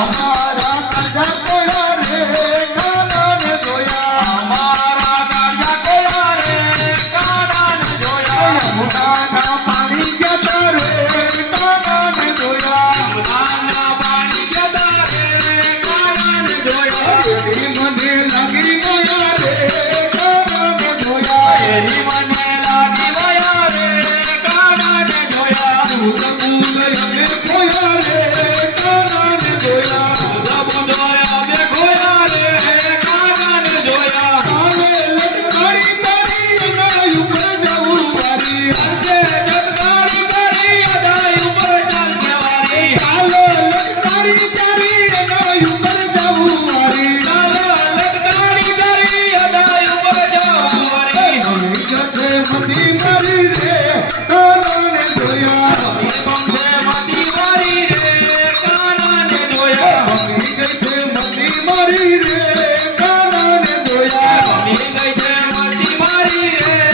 અમારા રાજા કોળા રે કાનાને જોયા. અમારા રાજા કોળા રે કાનાને જોયા. મોટા yeah.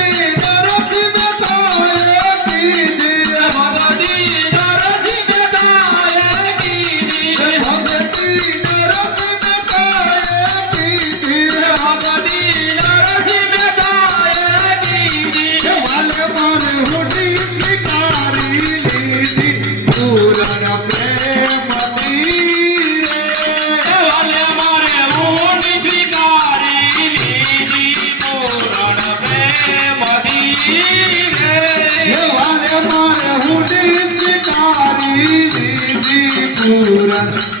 Thank you.